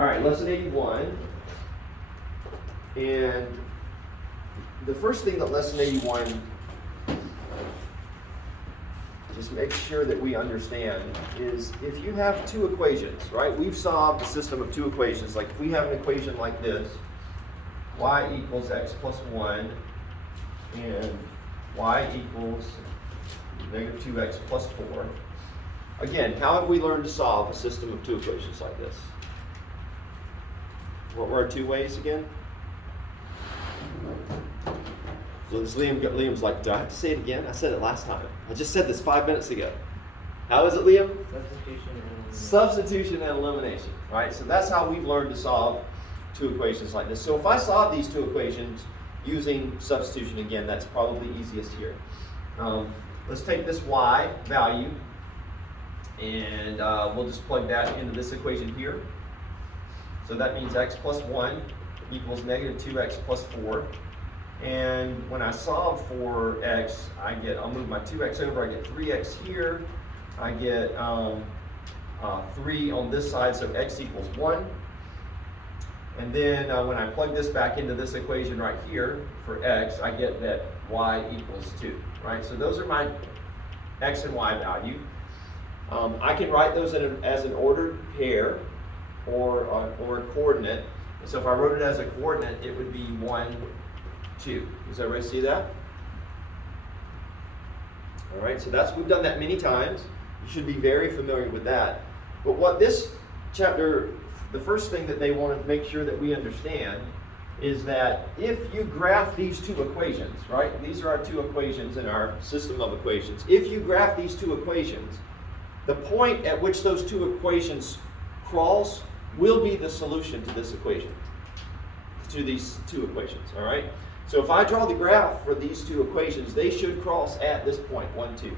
All right, lesson 81. And the first thing that lesson 81, just make sure that we understand, is if you have two equations, right? We've solved a system of two equations. Like if we have an equation like this, y equals x plus 1, and y equals negative 2x plus 4. Again, how have we learned to solve a system of two equations like this? What were our two ways again? So this Liam's like, do I have to say it again? I said it last time. I just said this 5 minutes ago. How is it, Liam? Substitution and elimination. Right? So that's how we've learned to solve two equations like this. So if I solve these two equations using substitution again, that's probably easiest here. Let's take this y value and we'll just plug that into this equation here. So that means x plus 1 equals negative 2x plus 4. And when I solve for x, I'll move my 2x over, I get 3x here. I get 3 on this side, so x equals 1. And then when I plug this back into this equation right here for x, I get that y equals 2, right? So those are my x and y value. I can write those as an ordered pair or a coordinate. So if I wrote it as a coordinate, it would be 1, 2. Does everybody see that? All right, so we've done that many times. You should be very familiar with that. But what this chapter, the first thing that they want to make sure that we understand is that if you graph these two equations, right? These are our two equations in our system of equations. If you graph these two equations, the point at which those two equations cross will be the solution to this equation, to these two equations, all right? So if I draw the graph for these two equations, they should cross at this point, 1, 2.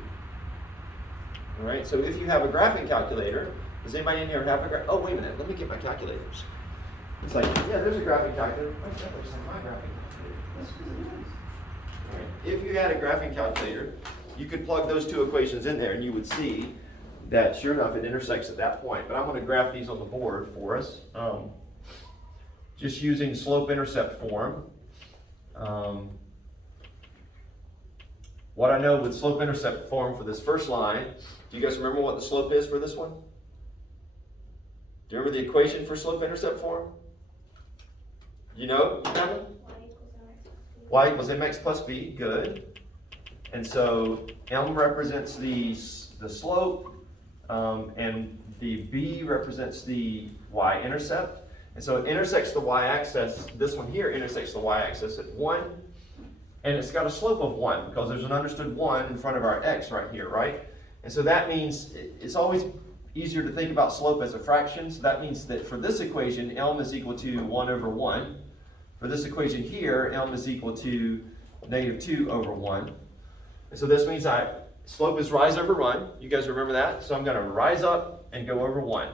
All right, so if you have a graphing calculator, does anybody in here have a graph? Oh, wait a minute, let me get my calculators. It's like, yeah, there's a graphing calculator. Oh, that looks like my graphing calculator. That's because it is. All right. If you had a graphing calculator, you could plug those two equations in there and you would see that sure enough it intersects at that point. But I'm going to graph these on the board for us. Just using slope-intercept form. What I know with slope-intercept form for this first line, do you guys remember what the slope is for this one? Do you remember the equation for slope-intercept form? You know? Y equals mx plus b. Good. And so m represents the slope, and the b represents the y-intercept. And so it intersects the y-axis. This one here intersects the y-axis at 1. And it's got a slope of 1 because there's an understood 1 in front of our x right here, right? And so that means it's always easier to think about slope as a fraction. So that means that for this equation, elm is equal to 1 over 1. For this equation here, elm is equal to negative 2 over 1. And so this means slope is rise over run. You guys remember that? So I'm going to rise up and go over 1.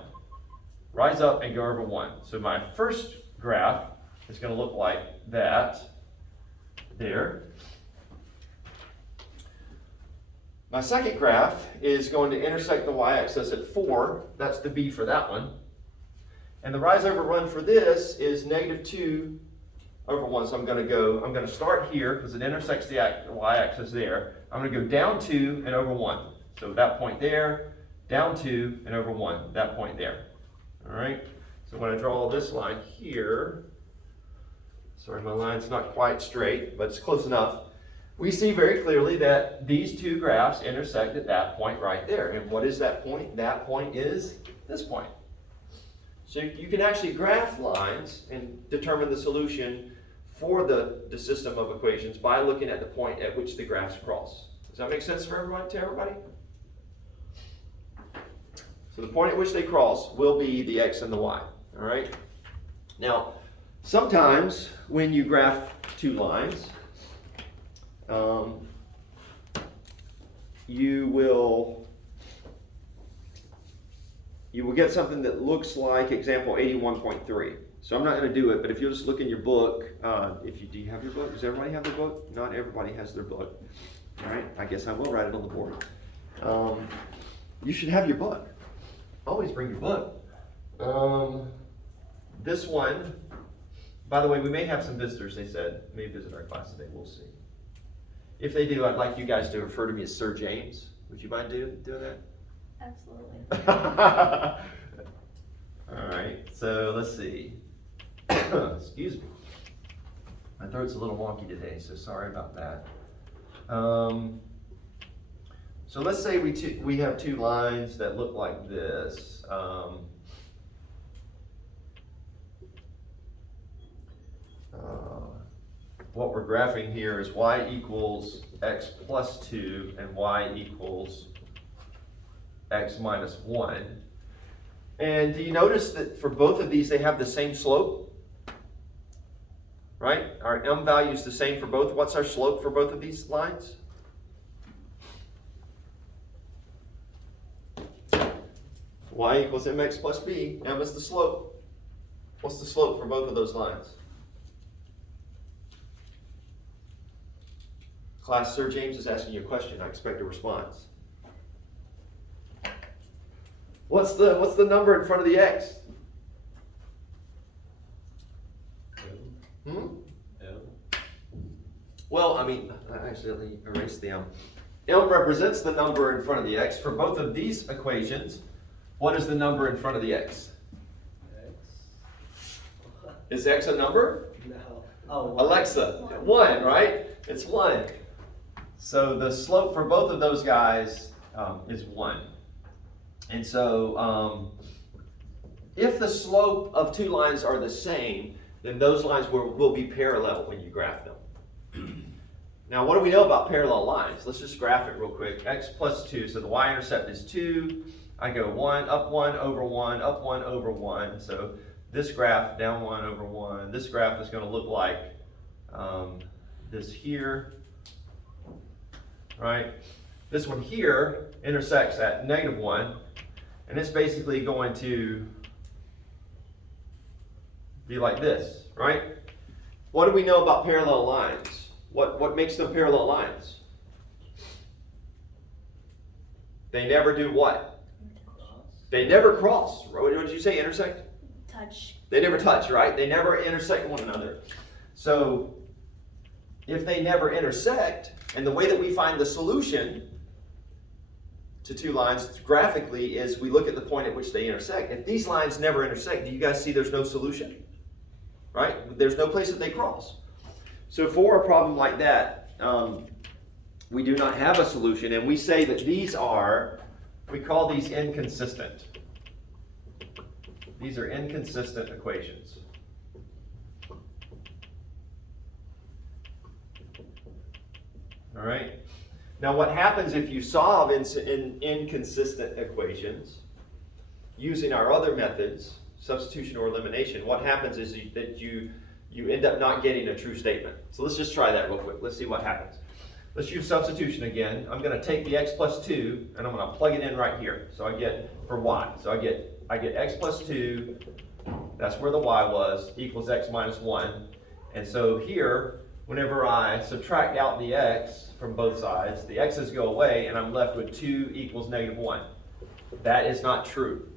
Rise up and go over 1. So my first graph is going to look like that there. My second graph is going to intersect the y-axis at 4. That's the b for that one. And the rise over run for this is negative 2 over 1. So I'm going to start here because it intersects the y-axis there. I'm going to go down 2 and over 1. So that point there, down 2 and over 1. That point there. All right. So when I draw this line here, sorry, my line's not quite straight, but it's close enough. We see very clearly that these two graphs intersect at that point right there. And what is that point? That point is this point. So you can actually graph lines and determine the solution for the system of equations by looking at the point at which the graphs cross. Does that make sense for everybody? So the point at which they cross will be the x and the y. All right. Now, sometimes when you graph two lines, you will get something that looks like example 81.3. So I'm not going to do it, but if you'll just look in your book, do you have your book? Does everybody have their book? Not everybody has their book. All right, I guess I will write it on the board. You should have your book. Always bring your book. this one, by the way, we may have some visitors, they said, may visit our class today, we'll see. If they do, I'd like you guys to refer to me as Sir James. Would you mind doing that? Absolutely. All right, so let's see. Excuse me. My throat's a little wonky today, so sorry about that. So let's say we have two lines that look like this. What we're graphing here is y equals x plus 2 and y equals x minus 1. And do you notice that for both of these they have the same slope? Right? Our m value is the same for both. What's our slope for both of these lines? Y equals mx plus b. M is the slope. What's the slope for both of those lines? Class, Sir James is asking you a question. I expect a response. What's the number in front of the x? Well, I mean, I accidentally erased the m. M represents the number in front of the x. For both of these equations, what is the number in front of the x? X. Is x a number? No. Oh, Alexa, 1, right? It's 1. So the slope for both of those guys is 1. And so if the slope of two lines are the same, then those lines will be parallel when you graph them. Now, what do we know about parallel lines? Let's just graph it real quick. X plus 2, so the y-intercept is 2. I go 1, up 1, over 1, up 1, over 1. So this graph, down 1, over 1. This graph is going to look like this here, right? This one here intersects at -1, and it's basically going to be like this, right? What do we know about parallel lines? What makes them parallel lines? They never do what? They never cross. What did you say, intersect? Touch. They never touch, right? They never intersect one another. So if they never intersect, and the way that we find the solution to two lines graphically is we look at the point at which they intersect. If these lines never intersect, do you guys see there's no solution? Right? There's no place that they cross. So for a problem like that, we do not have a solution, and we say that these are, we call these inconsistent. These are inconsistent equations. All right? Now what happens if you solve in inconsistent equations using our other methods, substitution or elimination, what happens is that you end up not getting a true statement. So let's just try that real quick. Let's see what happens. Let's use substitution again. I'm going to take the x plus 2 and I'm going to plug it in right here. So I get for y. So I get x plus 2, that's where the y was, equals x minus 1. And so here, whenever I subtract out the x from both sides, the x's go away and I'm left with 2 equals -1. That is not true.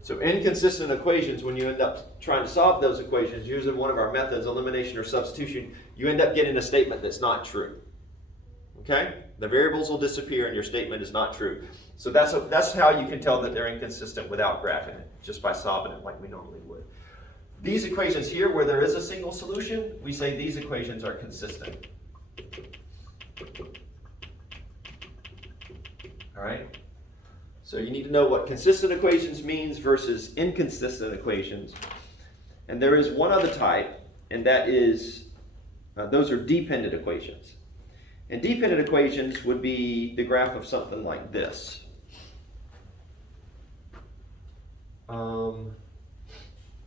So inconsistent equations, when you end up trying to solve those equations using one of our methods, elimination or substitution, you end up getting a statement that's not true. Okay? The variables will disappear and your statement is not true. So that's how you can tell that they're inconsistent without graphing it, just by solving it like we normally would. These equations here, where there is a single solution, we say these equations are consistent. All right? So you need to know what consistent equations means versus inconsistent equations. And there is one other type, and that is, those are dependent equations. And dependent equations would be the graph of something like this.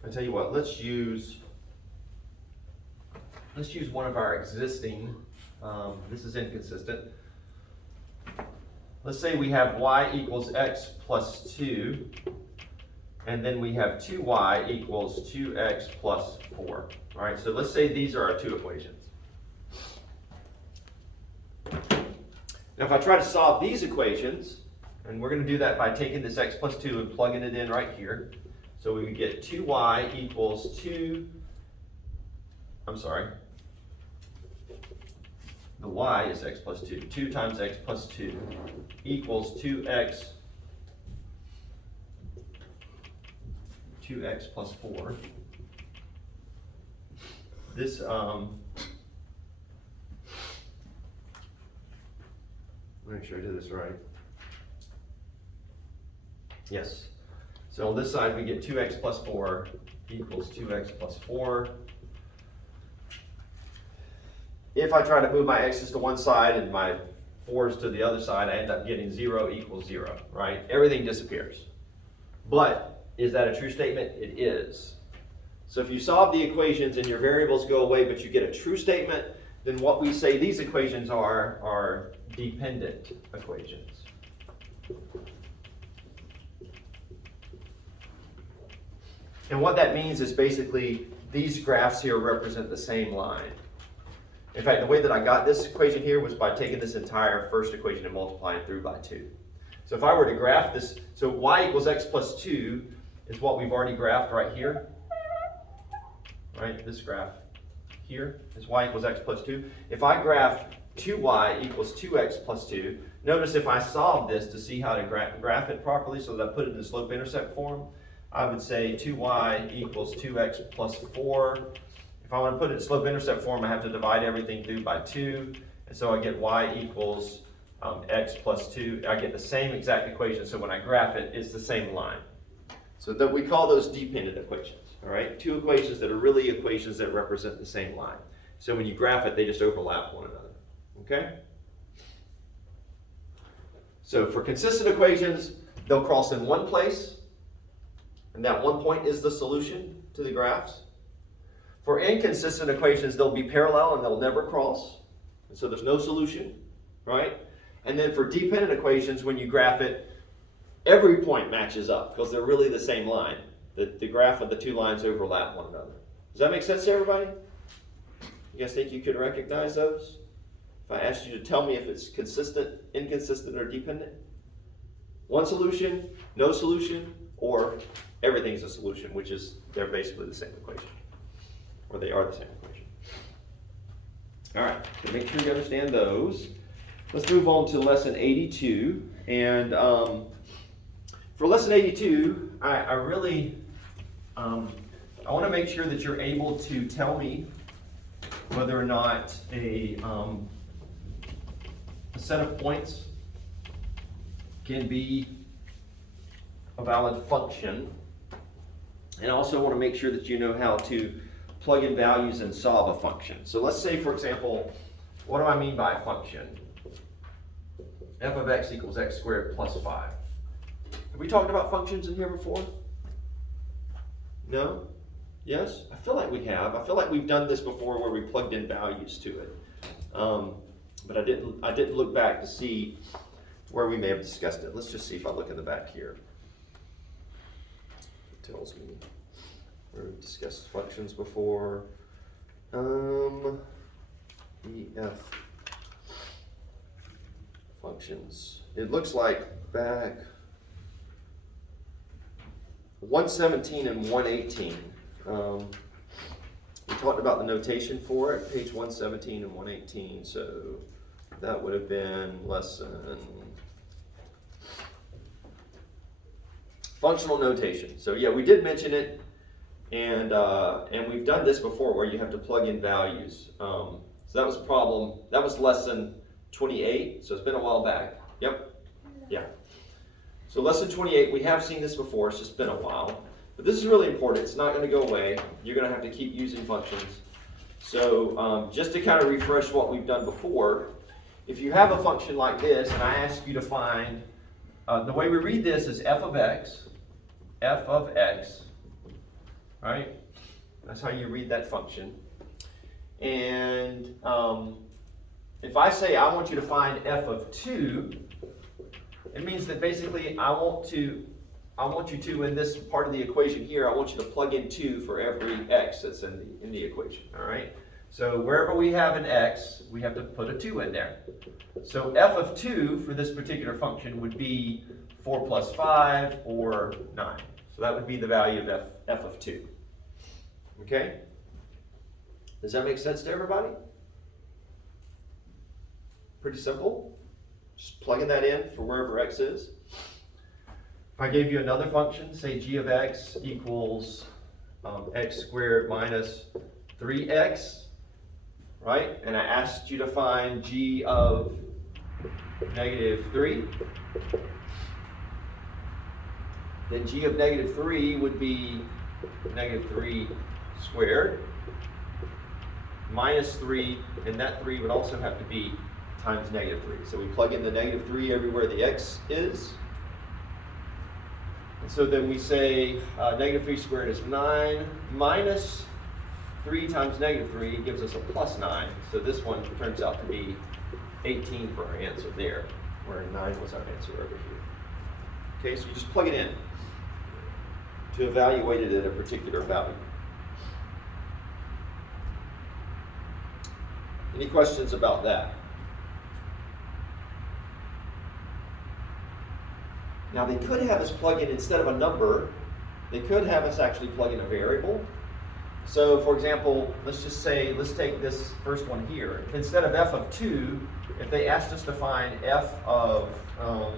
I tell you what, let's use one of our existing, this is inconsistent. Let's say we have y equals x plus 2, and then we have 2y equals 2x plus 4. All right, so let's say these are our two equations. Now if I try to solve these equations, and we're going to do that by taking this x plus 2 and plugging it in right here. So we would get 2y equals 2, I'm sorry, the y is x plus 2. 2 times x plus 2 equals 2x plus 4. This, make sure I did this right. Yes. So on this side we get 2x plus 4 equals 2x plus 4. If I try to move my x's to one side and my 4's to the other side, I end up getting 0 equals 0, right? Everything disappears. But is that a true statement? It is. So if you solve the equations and your variables go away, but you get a true statement, then what we say these equations are dependent equations. And what that means is basically these graphs here represent the same line. In fact, the way that I got this equation here was by taking this entire first equation and multiplying through by 2. So if I were to graph this, so y equals x plus 2 is what we've already graphed right here. Right, this graph here is y equals x plus 2. If I graph 2y equals 2x plus 2, notice if I solve this to see how to graph it properly so that I put it in the slope-intercept form, I would say 2y equals 2x plus 4. If I want to put it in slope-intercept form, I have to divide everything through by 2. And so I get y equals x plus 2. I get the same exact equation, so when I graph it, it's the same line. So that we call those dependent equations. All right, two equations that are really equations that represent the same line. So when you graph it, they just overlap one another. Okay? So for consistent equations, they'll cross in one place, and that one point is the solution to the graphs. For inconsistent equations, they'll be parallel and they'll never cross, and so there's no solution, right? And then for dependent equations, when you graph it, every point matches up because they're really the same line. The graph of the two lines overlap one another. Does that make sense to everybody? You guys think you could recognize those? If I asked you to tell me if it's consistent, inconsistent, or dependent? One solution, no solution, or everything's a solution, which is they're basically the same equation. Or they are the same equation. All right, so make sure you understand those. Let's move on to lesson 82. And for lesson 82, I really I want to make sure that you're able to tell me whether or not a set of points can be a valid function. And I also want to make sure that you know how to plug in values and solve a function. So let's say, for example, what do I mean by a function? F of x equals x squared plus 5. Have we talked about functions in here before? No? Yes? I feel like we have. I feel like we've done this before where we plugged in values to it. But I didn't look back to see where we may have discussed it. Let's just see if I look in the back here. It tells me where we've discussed functions before. EF functions. It looks like back 117 and 118. We talked about the notation for it, page 117 and 118. So that would have been lesson functional notation. So yeah, we did mention it, and we've done this before where you have to plug in values. So that was problem. That was lesson 28. So it's been a while back. Yep. Yeah. So lesson 28, we have seen this before, it's just been a while. But this is really important, it's not going to go away. You're going to have to keep using functions. So just to kind of refresh what we've done before, if you have a function like this, and I ask you to find, the way we read this is f of x, right? That's how you read that function. And if I say I want you to find f of 2, it means that basically I want you to, in this part of the equation here, I want you to plug in 2 for every x that's in the equation, all right? So wherever we have an x, we have to put a 2 in there. So f of 2 for this particular function would be 4 plus 5 or 9. So that would be the value of f of 2. Okay? Does that make sense to everybody? Pretty simple. Just plugging that in for wherever x is. If I gave you another function, say g of x equals x squared minus 3x, right? And I asked you to find g of negative 3. Then g of negative 3 would be negative 3 squared minus 3, and that 3 would also have to be times negative 3. So we plug in the negative 3 everywhere the x is. And so then we say negative 3 squared is 9 minus 3 times negative 3 gives us a plus 9. So this one turns out to be 18 for our answer there, where 9 was our answer over here. Okay, so you just plug it in to evaluate it at a particular value. Any questions about that? Now they could have us plug in, instead of a number, they could have us actually plug in a variable. So for example, let's take this first one here. If instead of f of 2, if they asked us to find f of, let's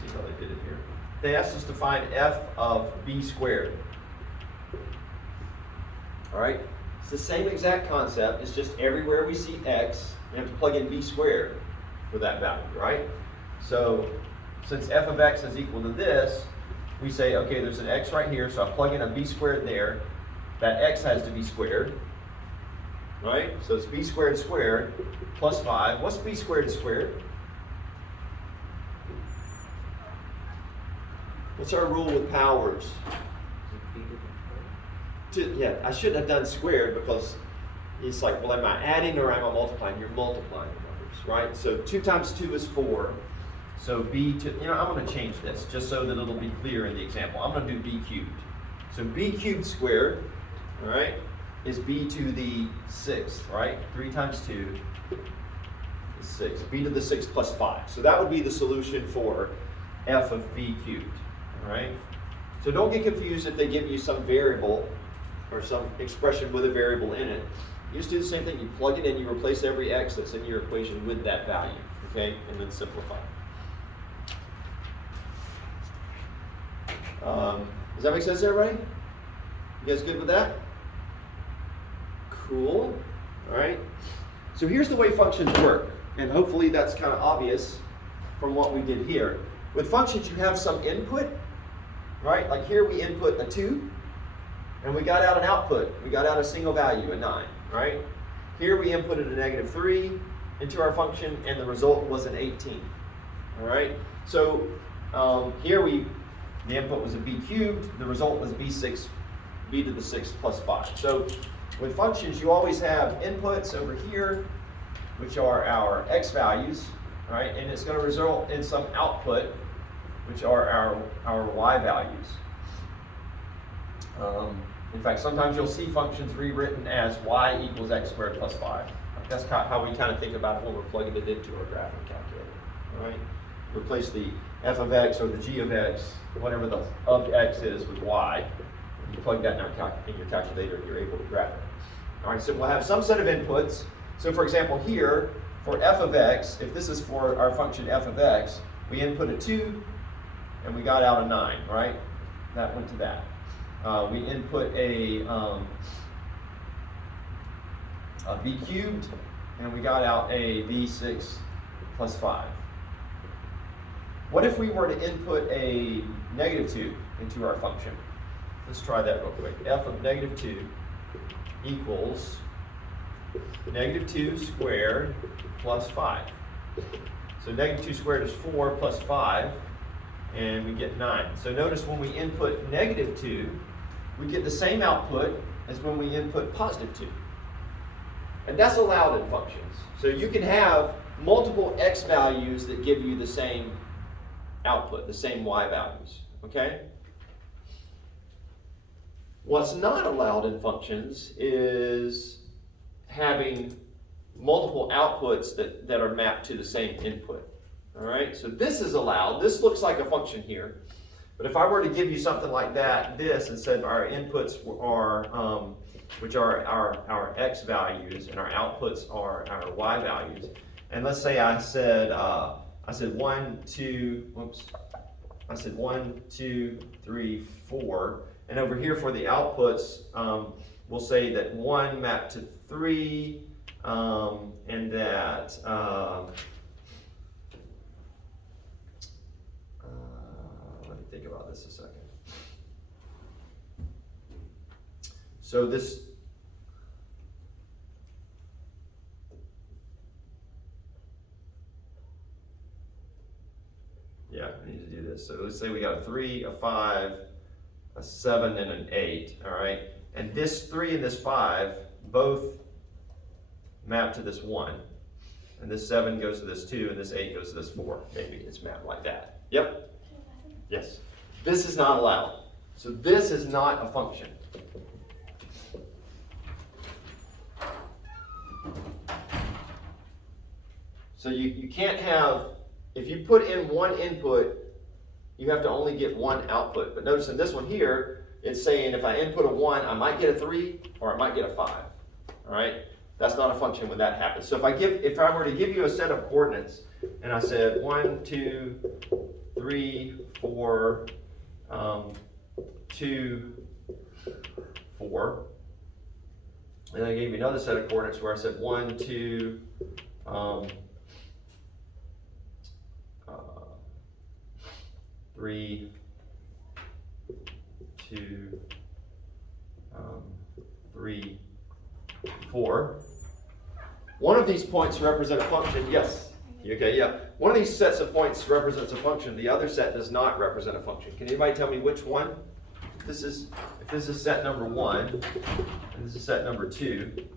see how they did it here. They asked us to find f of b squared. All right, it's the same exact concept. It's just everywhere we see x, we have to plug in b squared for that value, right? So since f of x is equal to this, we say, okay, there's an x right here, so I plug in a b squared there. That x has to be squared, right? So it's b squared squared plus 5. What's b squared squared? What's our rule with powers? Yeah, I shouldn't have done squared because it's like, well, am I adding or am I multiplying? You're multiplying the numbers, right? So 2 times 2 is 4. So I'm going to change this just so that it'll be clear in the example. I'm going to do b cubed. So b cubed squared, all right, is b to the 6th, right? 3 times 2 is 6. b to the 6th plus 5. So that would be the solution for f of b cubed, all right? So don't get confused if they give you some variable or some expression with a variable in it. You just do the same thing. You plug it in, you replace every x that's in your equation with that value, okay? And then simplify. Does that make sense to everybody? You guys good with that? Cool. All right. So here's the way functions work. And hopefully that's kind of obvious from what we did here. With functions, you have some input, right? Like here we input a 2, and we got out an output. We got out a single value, a 9, right? Here we inputted a negative 3 into our function, and the result was an 18, all right? So here the input was a b cubed, the result was b6, b to the 6th plus 5. So with functions, you always have inputs over here, which are our x values, right? And it's going to result in some output, which are our y values. In fact, sometimes you'll see functions rewritten as y equals x squared plus 5. That's how we kind of think about it when we're plugging it into our graphing calculator, all right? Replace the f of x or the g of x, whatever the of x is, with y. You plug that in your calculator and you're able to graph it. All right, so we'll have some set of inputs. So for example here, for f of x, if this is for our function f of x, we input a 2 and we got out a 9, right? That went to that. We input a b cubed and we got out a b6 plus 5. What if we were to input a negative 2 into our function? Let's try that real quick. F of negative 2 equals negative 2 squared plus 5. So negative 2 squared is 4 plus 5, and we get 9. So notice when we input negative 2, we get the same output as when we input positive 2. And that's allowed in functions. So you can have multiple x values that give you the same output, the same y values, okay? What's not allowed in functions is having multiple outputs that are mapped to the same input, All right, so this is allowed. This looks like a function here. But if I were to give you something like this and said our inputs are, which are our x values and our outputs are our y values, and let's say I said 1, 2, 3, 4, and over here for the outputs, we'll say that 1 mapped to 3, and that let me think about this a second. So this, yeah, I need to do this. So let's say we got a 3, a 5, a 7, and an 8, all right? And this 3 and this 5 both map to this 1. And this 7 goes to this 2, and this 8 goes to this 4. Maybe it's mapped like that. Yep? Yes. This is not allowed. So this is not a function. So you can't have, if you put in one input, you have to only get one output. But notice in this one here, it's saying if I input a 1, I might get a 3 or I might get a 5. All right? That's not a function when that happens. So if I were to give you a set of coordinates and I said 1, 2, 3, 4, 2, 4, and I gave you another set of coordinates where I said 1, 2, 3, 2, 3, 4. One of these points represent a function. Yes. Okay, yeah. One of these sets of points represents a function. The other set does not represent a function. Can anybody tell me which one? If this is set number 1 and this is set number 2,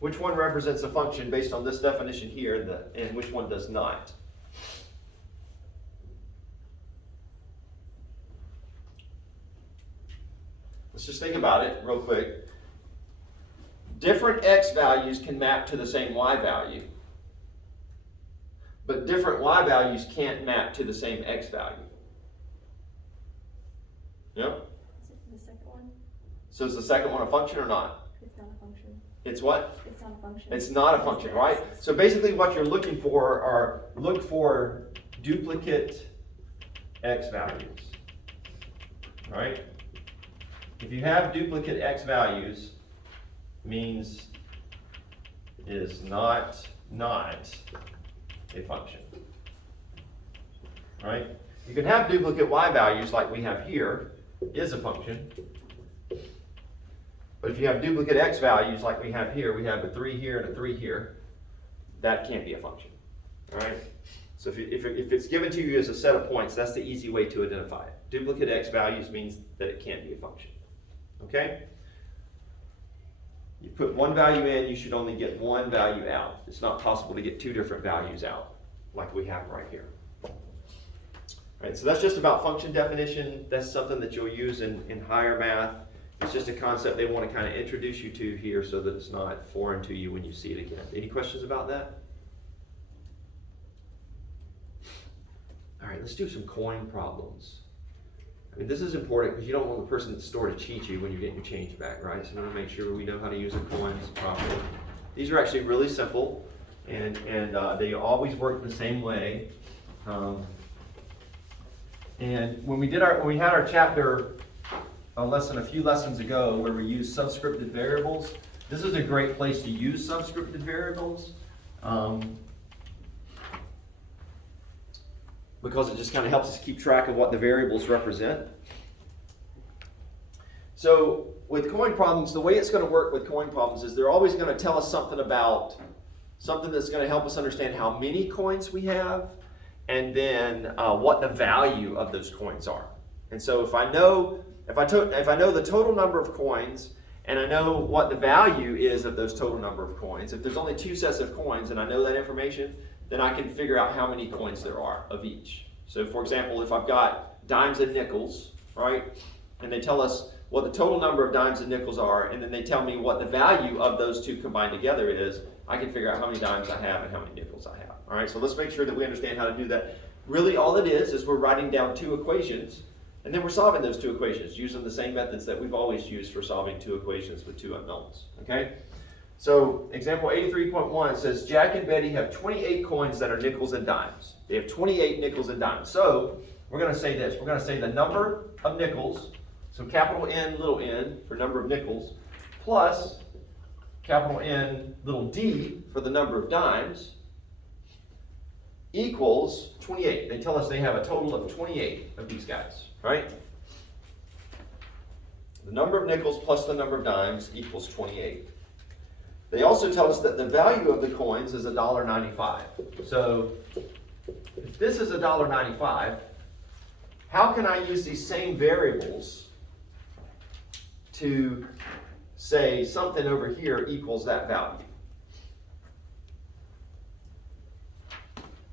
which one represents a function based on this definition here and which one does not? Let's just think about it real quick. Different x values can map to the same y value, but different y values can't map to the same x value. Yep? The second one? So is the second one a function or not? It's not a function. It's what? It's not a function. It's not a function, right? So basically what you're looking for are, look for duplicate x values, right? If you have duplicate x values, means is not a function, right? You can have duplicate y values like we have here, is a function. But if you have duplicate x values like we have here, we have a 3 here and a 3 here, that can't be a function, all right? So if it's given to you as a set of points, that's the easy way to identify it. Duplicate x values means that it can't be a function, okay? You put one value in, you should only get one value out. It's not possible to get two different values out like we have right here. All right, so that's just about function definition. That's something that you'll use in higher math. It's just a concept they want to kind of introduce you to here so that it's not foreign to you when you see it again. Any questions about that? All right, let's do some coin problems. I mean, this is important because you don't want the person at the store to cheat you when you're getting your change back, right? So we want to make sure we know how to use the coins properly. These are actually really simple, and they always work the same way. And when we had our chapter lesson a few lessons ago where we used subscripted variables, this is a great place to use subscripted variables. Because it just kind of helps us keep track of what the variables represent. So with coin problems, the way it's going to work with coin problems is they're always going to tell us something about something that's going to help us understand how many coins we have and then what the value of those coins are. And so if I know the total number of coins and I know what the value is of those total number of coins, if there's only two sets of coins and I know that information, then I can figure out how many coins there are of each. So for example, if I've got dimes and nickels, right, and they tell us what the total number of dimes and nickels are, and then they tell me what the value of those two combined together is, I can figure out how many dimes I have and how many nickels I have. All right, so let's make sure that we understand how to do that. Really, all it is we're writing down two equations, and then we're solving those two equations using the same methods that we've always used for solving two equations with two unknowns. Okay? So, example 83.1 says Jack and Betty have 28 coins that are nickels and dimes. They have 28 nickels and dimes. So, we're going to say this. We're going to say the number of nickels, so capital N, little n for number of nickels, plus capital N, little d for the number of dimes, equals 28. They tell us they have a total of 28 of these guys, right? The number of nickels plus the number of dimes equals 28. They also tell us that the value of the coins is $1.95. So if this is $1.95, how can I use these same variables to say something over here equals that value?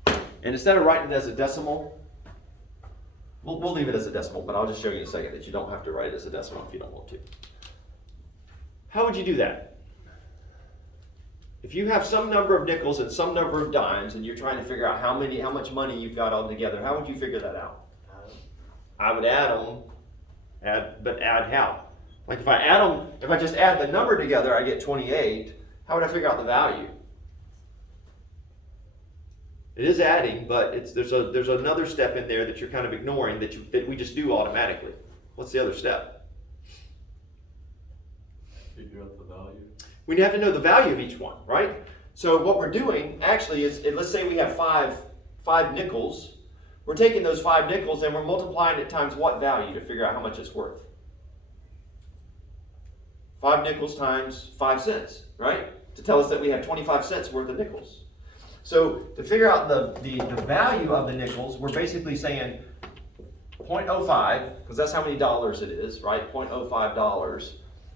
And instead of writing it as a decimal, we'll leave it as a decimal, but I'll just show you in a second that you don't have to write it as a decimal if you don't want to. How would you do that? If you have some number of nickels and some number of dimes and you're trying to figure out how much money you've got all together, how would you figure that out? I would add them, but add how? Like if I just add the number together, I get 28. How would I figure out the value? It is adding, but there's another step in there that you're kind of ignoring that we just do automatically. What's the other step? Figure out the value. We have to know the value of each one, right? So what we're doing actually is, let's say we have five nickels. We're taking those 5 nickels and we're multiplying it times what value to figure out how much it's worth? 5 nickels times 5 cents, right? To tell us that we have 25 cents worth of nickels. So to figure out the value of the nickels, we're basically saying 0.05, because that's how many dollars it is, right? $0.05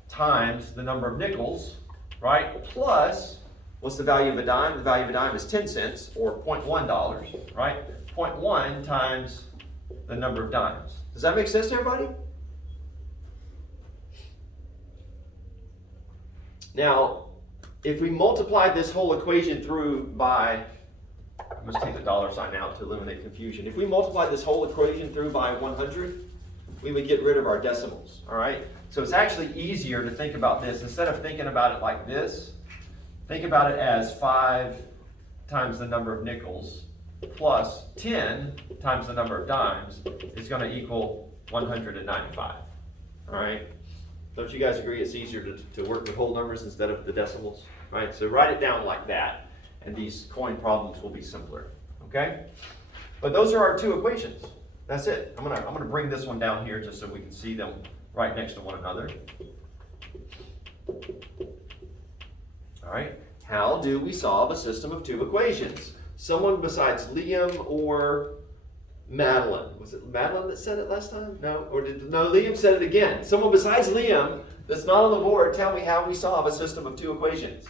times the number of nickels, right? Plus, what's the value of a dime? The value of a dime is 10 cents, or $0.1, right? 0.1 times the number of dimes. Does that make sense to everybody? Now, if we multiply this whole equation through by, let's take the dollar sign out to eliminate confusion. If we multiply this whole equation through by 100, we would get rid of our decimals, all right? So it's actually easier to think about this. Instead of thinking about it like this, think about it as 5 times the number of nickels plus 10 times the number of dimes is going to equal 195, all right? Don't you guys agree it's easier to work with whole numbers instead of the decimals? Right? So write it down like that, and these coin problems will be simpler. Okay? But those are our two equations. That's it. I'm gonna bring this one down here just so we can see them right next to one another. All right. How do we solve a system of two equations? Someone besides Liam or Madeline. Was it Madeline that said it last time? No? No, Liam said it again. Someone besides Liam that's not on the board, tell me how we solve a system of two equations.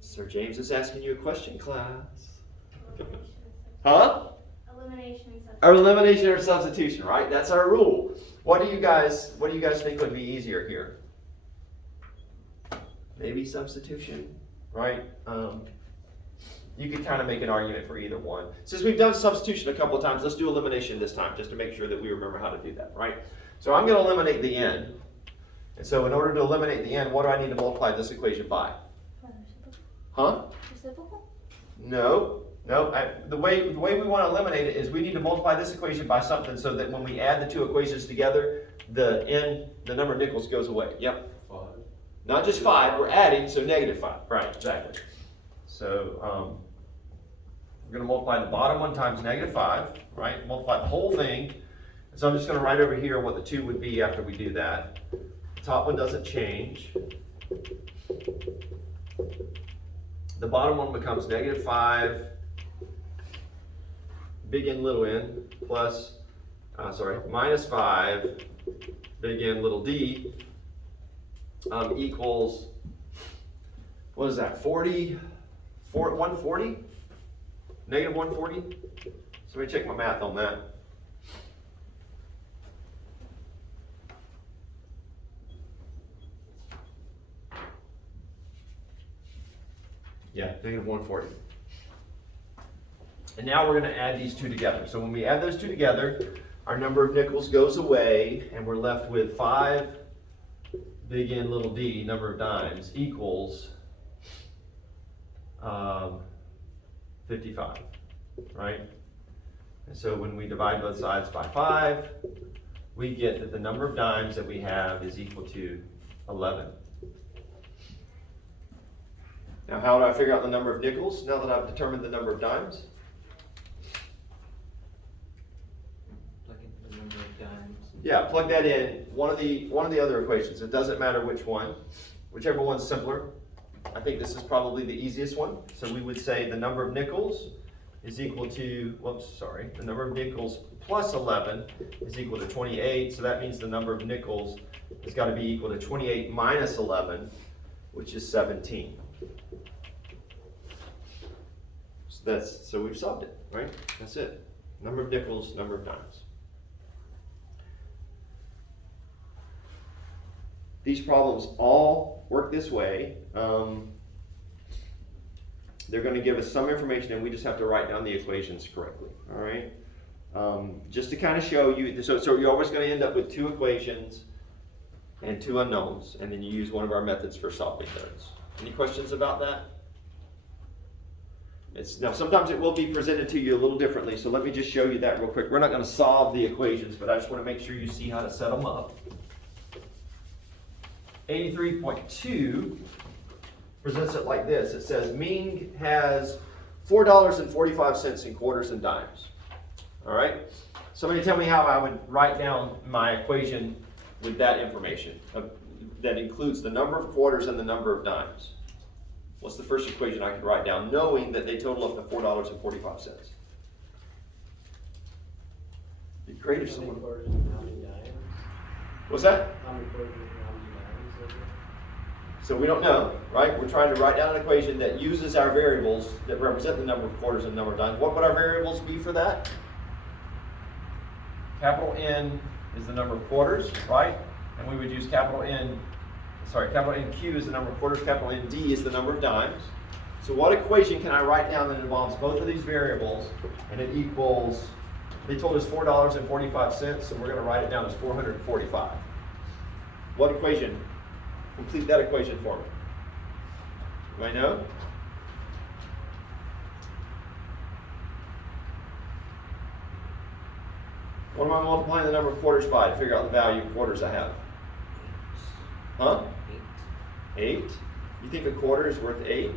Sir James is asking you a question, class. Huh? Elimination or substitution, right? That's our rule. What do you guys think would be easier here? Maybe substitution, right? You could kind of make an argument for either one. Since we've done substitution a couple of times, let's do elimination this time, just to make sure that we remember how to do that, right? So I'm going to eliminate the n. And so in order to eliminate the n, what do I need to multiply this equation by? Huh? Reciprocal? No. The way we want to eliminate it is we need to multiply this equation by something so that when we add the two equations together, the number of nickels goes away. Yep. 5. Not just 5, we're adding, so -5. Right, exactly. So we're going to multiply the bottom one times -5, right? Multiply the whole thing. So I'm just going to write over here what the 2 would be after we do that. The top one doesn't change. The bottom one becomes -5, big N, little n, plus, -5, big N, little d, equals, what is that, 140? -140? Somebody check my math on that. Yeah, negative 140. And now we're going to add these two together. So when we add those two together, our number of nickels goes away, and we're left with 5, big N, little d, number of dimes, equals 55, right? And so when we divide both sides by 5, we get that the number of dimes that we have is equal to 11. Now, how do I figure out the number of nickels now that I've determined the number of dimes? Plug in the number of dimes. Yeah, plug that in. One of the other equations. It doesn't matter which one, whichever one's simpler. I think this is probably the easiest one. So we would say the number of nickels is equal to, the number of nickels plus 11 is equal to 28. So that means the number of nickels has got to be equal to 28 minus 11, which is 17. So we've solved it, right? That's it. Number of nickels, number of dimes. These problems all work this way. They're going to give us some information, and we just have to write down the equations correctly. All right. Just to kind of show you, so you're always going to end up with 2 equations and 2 unknowns, and then you use one of our methods for solving those. Any questions about that? Now, sometimes it will be presented to you a little differently, so let me just show you that real quick. We're not going to solve the equations, but I just want to make sure you see how to set them up. 83.2 presents it like this. It says Ming has $4.45 in quarters and dimes. All right? Somebody tell me how I would write down my equation with that information that includes the number of quarters and the number of dimes. What's the first equation I could write down, knowing that they total up to $4.45? Be creative, How many someone. quarters and how many dimes? What's that? How many quarters and how many dimes? So we don't know, right? We're trying to write down an equation that uses our variables that represent the number of quarters and the number of dimes. What would our variables be for that? Capital N is the number of quarters, right? And we would use capital NQ is the number of quarters, capital ND is the number of dimes. So what equation can I write down that involves both of these variables and it equals, they told us $4.45, so we're going to write it down as 445. What equation? Complete that equation for me. Do I know? What am I multiplying the number of quarters by to figure out the value of quarters I have? Huh? 8? You think a quarter is worth 8?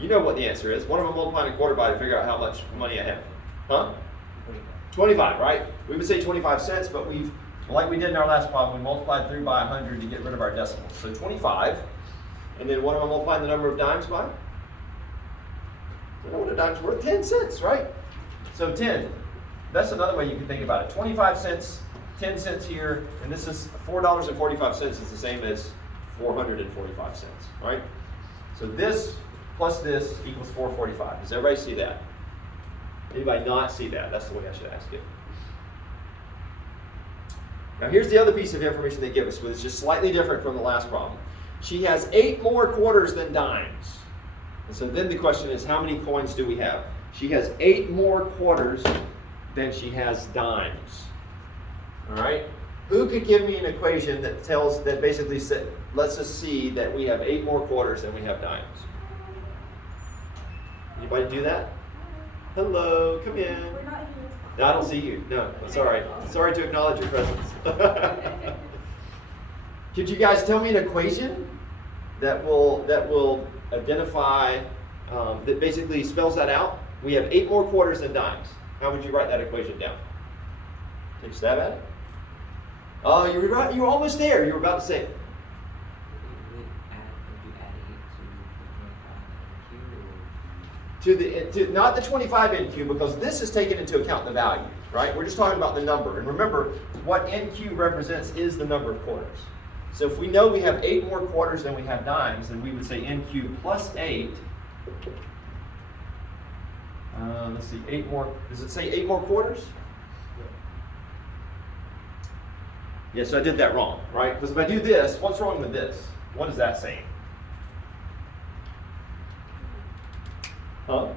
You know what the answer is. What am I multiplying a quarter by to figure out how much money I have? Huh? 25, right? We would say 25 cents, but like we did in our last problem, we multiplied through by 100 to get rid of our decimals. So 25. And then what am I multiplying the number of dimes by? I know what a dime's worth. 10 cents, right? So 10. That's another way you can think about it. 25 cents, 10 cents here, and this is $4.45 is the same as 445 cents, right? So this plus this equals 445. Does everybody see that? Anybody not see that? That's the way I should ask it. Now here's the other piece of information they give us, which is just slightly different from the last problem. She has 8 more quarters than dimes. And so then the question is, how many coins do we have? She has 8 more quarters than she has dimes. All right? Who could give me an equation that basically lets us see that we have 8 more quarters than we have dimes? Anybody do that? Hello, come in. We're not here. No, I don't see you. No, that's all right. Sorry to acknowledge your presence. Could you guys tell me an equation that will identify, that basically spells that out? We have 8 more quarters than dimes. How would you write that equation down? Take a stab at it? Oh, you were right. You were almost there. You were about to say it. Would you add 8 To not the 25 NQ, because this is taken into account the value, right? We're just talking about the number. And remember, what NQ represents is the number of quarters. So if we know we have 8 more quarters than we have dimes, then we would say NQ plus 8. Let's see, 8 more. Does it say 8 more quarters? Yes, I did that wrong, right? Because if I do this, what's wrong with this? What is that saying? Huh?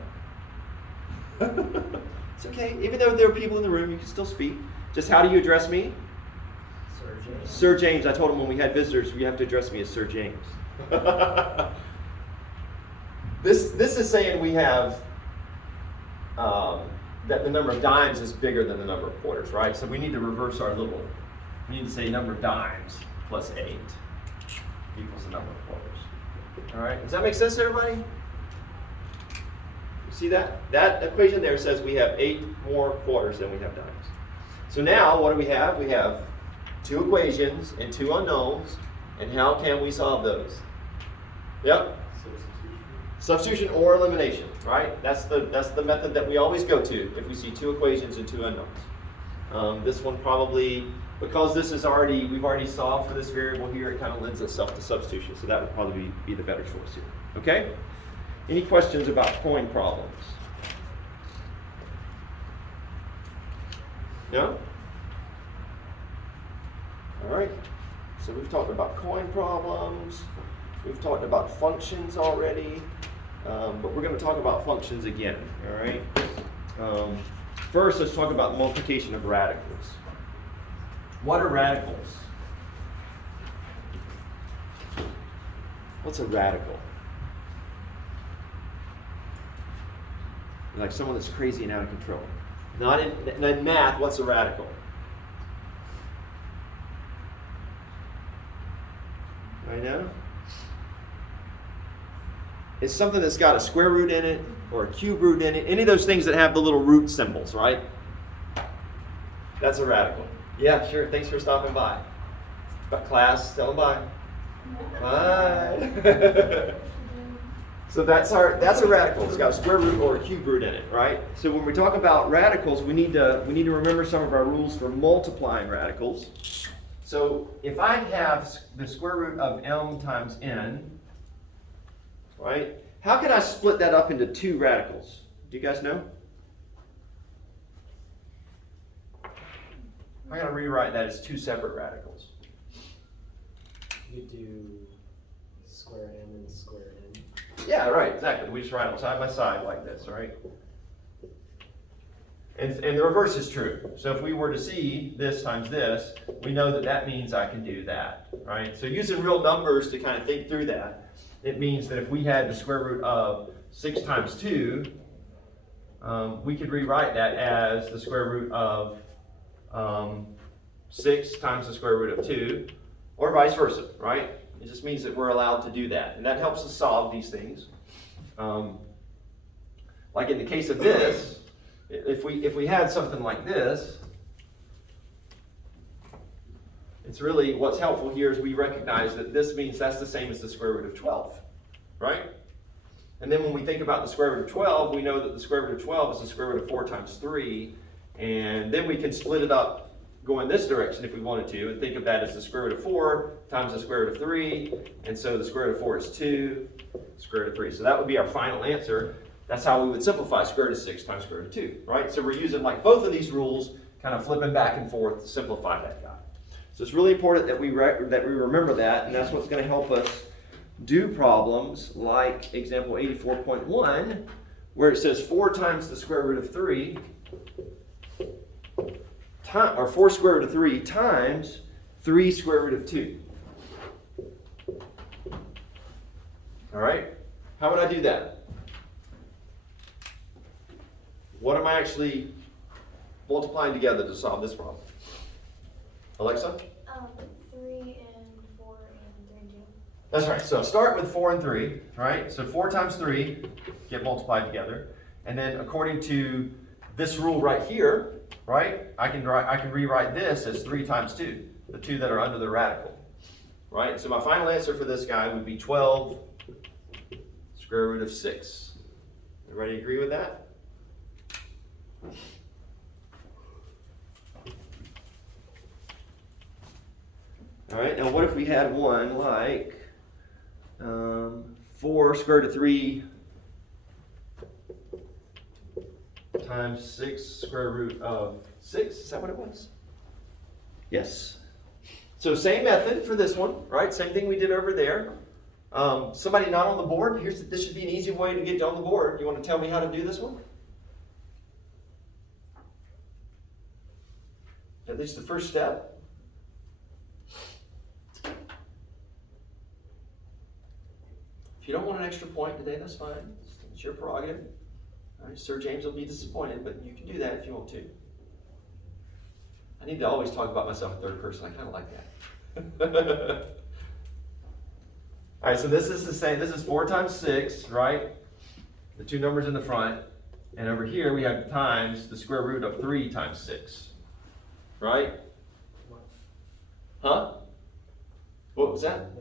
It's okay. Even though there are people in the room, you can still speak. Just how do you address me? Sir James. Sir James. I told him when we had visitors, you have to address me as Sir James. This is saying we have that the number of dimes is bigger than the number of quarters, right? So we need to reverse our little. We need to say number of dimes plus 8 equals the number of quarters. All right. Does that make sense to everybody? You see that? That equation there says we have 8 more quarters than we have dimes. So now what do we have? We have 2 equations and 2 unknowns. And how can we solve those? Yep. Substitution or elimination, right? That's the method that we always go to if we see 2 equations and 2 unknowns. This one probably, because this is we've already solved for this variable here, it kind of lends itself to substitution. So that would probably be the better choice here. Okay? Any questions about coin problems? No? All right. So we've talked about coin problems. We've talked about functions already. But we're going to talk about functions again. All right. First, let's talk about multiplication of radicals. What are radicals? What's a radical? Like someone that's crazy and out of control. Not in math, what's a radical? I know. It's something that's got a square root in it or a cube root in it. Any of those things that have the little root symbols, right? That's a radical. Yeah, sure. Thanks for stopping by. But class, tell them bye. Bye. So that's a radical. It's got a square root or a cube root in it, right? So when we talk about radicals, we need to remember some of our rules for multiplying radicals. So if I have the square root of m times n, right? How can I split that up into 2 radicals? Do you guys know? I'm going to rewrite that as 2 separate radicals. You do square m and square n. Yeah, right, exactly. We just write them side by side like this, right? And the reverse is true. So if we were to see this times this, we know that that means I can do that, right? So using real numbers to kind of think through that, it means that if we had the square root of 6 times 2, we could rewrite that as the square root of 6 times the square root of 2, or vice versa, right? It just means that we're allowed to do that. And that helps us solve these things. Like in the case of this, if we had something like this, it's really, what's helpful here is we recognize that this means that's the same as the square root of 12, right? And then when we think about the square root of 12, we know that the square root of 12 is the square root of 4 times 3, and then we can split it up, go in this direction if we wanted to, and think of that as the square root of 4 times the square root of 3, and so the square root of 4 is 2, square root of 3. So that would be our final answer. That's how we would simplify square root of 6 times square root of 2, right? So we're using like both of these rules, kind of flipping back and forth to simplify that guy. So it's really important that we remember that, and that's what's going to help us do problems like example 84.1, where it says 4 times the square root of 3, or 4 square root of 3 times 3 square root of 2. All right? How would I do that? What am I actually multiplying together to solve this problem? Alexa? 3 and 4 and 3 and 2. That's right. So start with 4 and 3, right? So 4 times 3 get multiplied together. And then according to this rule right here, right, I can rewrite this as 3 times 2, the 2 that are under the radical, right? So my final answer for this guy would be 12 square root of 6. Everybody agree with that? All right, now what if we had one like 4 square root of 3 times 6 square root of 6? Is that what it was? Yes. So same method for this one, right? Same thing we did over there. Somebody not on the board? This should be an easy way to get on the board. You want to tell me how to do this one? At least the first step. If you don't want an extra point today, that's fine. It's your prerogative. All right, Sir James will be disappointed, but you can do that if you want to. I need to always talk about myself in third person. I kind of like that. All right, so this is the same. This is 4 times 6, right? The two numbers in the front. And over here we have times the square root of 3 times 6. Right? Huh? What was that?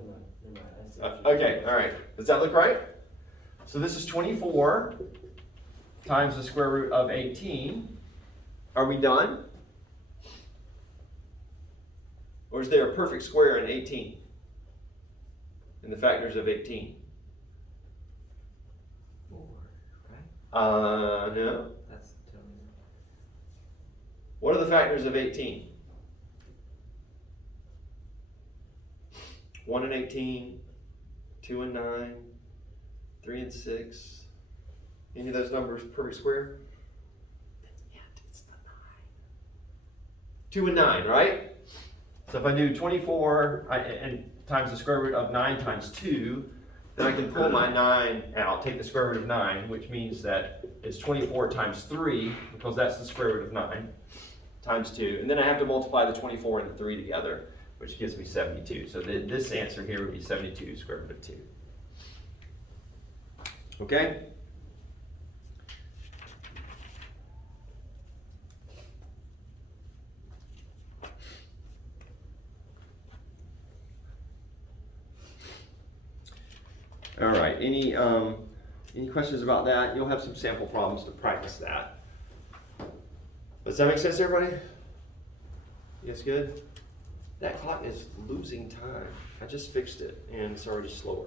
Okay, all right. Does that look right? So this is 24 times the square root of 18. Are we done? Or is there a perfect square in 18? In the factors of 18? 4, right? No. That's telling me. What are the factors of 18? 1 and 18, 2 and 9, 3 and 6. Any of those numbers perfect square? Yet it's the 9. 2 and 9, right? So if I do 24 and times the square root of 9 times 2, then I can pull my 9 out, take the square root of 9, which means that it's 24 times 3, because that's the square root of 9, times 2. And then I have to multiply the 24 and the 3 together, which gives me 72. So this answer here would be 72 square root of 2. Okay? All right, any questions about that? You'll have some sample problems to practice that. Does that make sense, everybody? Yes, good? That clock is losing time. I just fixed it, and it's already slower.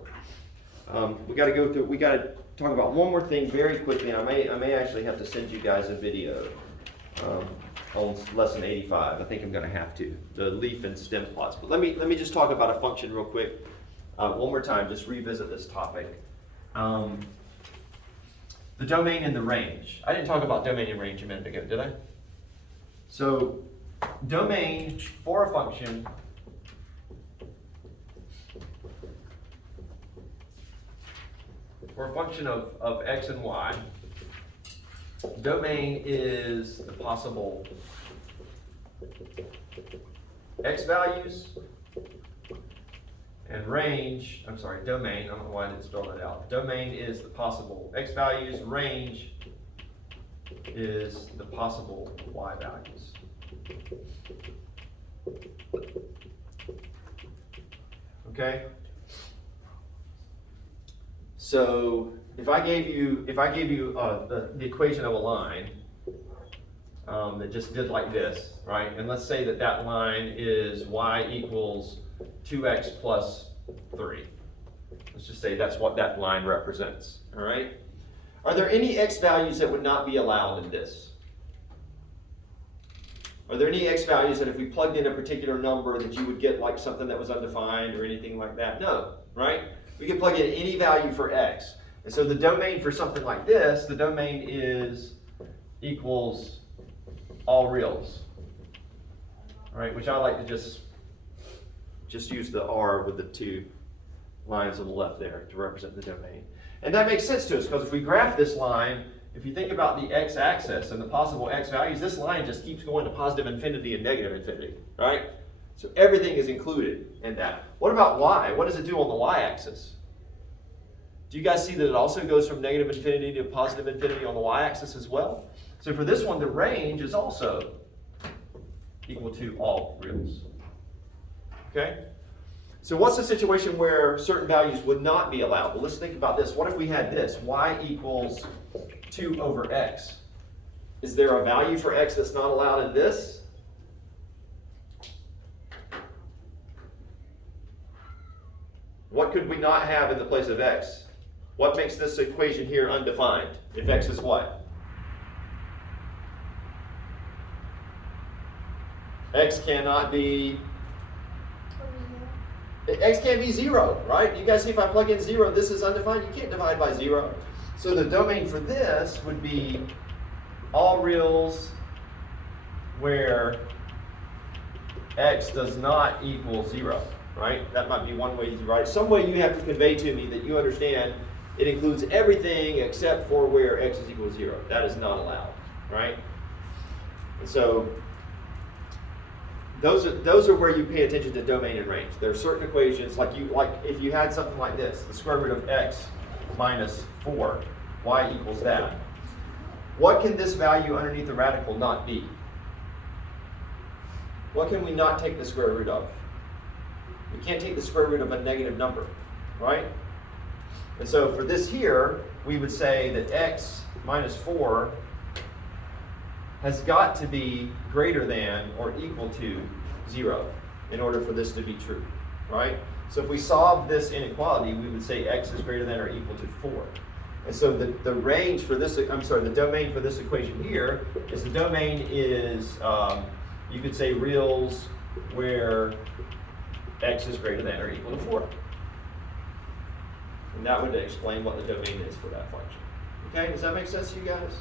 We got to talk about one more thing very quickly, and I may actually have to send you guys a video on lesson 85. I think I'm going to have to, the leaf and stem plots. But let me just talk about a function real quick. One more time, just revisit this topic. The domain and the range. I didn't talk about domain and range a minute ago, did I? So, domain for a function of x and y, domain is the possible x values, and range, domain, I don't know why I didn't spell that out. Domain is the possible x values, range is the possible y values. Okay? So if I gave you the equation of a line that just did like this, right? And let's say that line is y equals 2x plus 3. Let's just say that's what that line represents, all right? Are there any x values that would not be allowed in this? Are there any x values that if we plugged in a particular number that you would get like something that was undefined or anything like that? No, right? We can plug in any value for x. And so the domain for something like this, the domain is equals all reals, all right? Which I like to just use the R with the 2 lines on the left there to represent the domain. And that makes sense to us because if we graph this line, if you think about the x-axis and the possible x values, this line just keeps going to positive infinity and negative infinity, right? So everything is included in that. What about y? What does it do on the y-axis? Do you guys see that it also goes from negative infinity to positive infinity on the y-axis as well? So for this one, the range is also equal to all reals. Okay? So what's the situation where certain values would not be allowed? Well, let's think about this. What if we had this? Y equals 2 over x. Is there a value for x that's not allowed in this? What could we not have in the place of x? What makes this equation here undefined? If x is what? X cannot be X can't be 0, right? You guys see if I plug in 0, this is undefined. You can't divide by 0. So the domain for this would be all reals where X does not equal 0, right? That might be one way to write it. Some way you have to convey to me that you understand it includes everything except for where X is equal to 0. That is not allowed, right? And so those are where you pay attention to domain and range. There are certain equations, like if you had something like this, the square root of X minus 4, y equals that. What can this value underneath the radical not be? What can we not take the square root of? We can't take the square root of a negative number, right? And so for this here, we would say that X minus 4 has got to be greater than or equal to 0 in order for this to be true, right? So if we solve this inequality, we would say X is greater than or equal to 4. And so the range for this, the domain for this equation here is the domain is, you could say reals where X is greater than or equal to 4. And that would explain what the domain is for that function. Okay, does that make sense to you guys?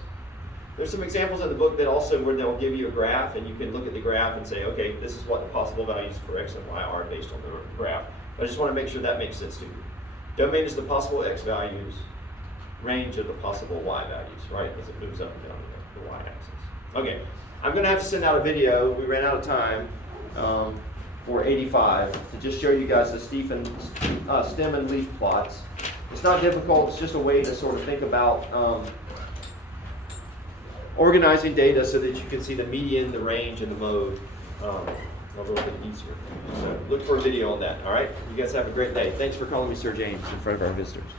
There's some examples in the book that also where they'll give you a graph and you can look at the graph and say, okay, this is what the possible values for X and Y are based on the graph. I just want to make sure that makes sense to you. Domain is the possible X values, range of the possible Y values, right? As it moves up and down the Y axis. Okay, I'm going to have to send out a video. We ran out of time for 85 to just show you guys the stem and leaf plots. It's not difficult. It's just a way to sort of think about organizing data so that you can see the median, the range, and the mode a little bit easier. So look for a video on that, all right? You guys have a great day. Thanks for calling me Sir James in front of our visitors.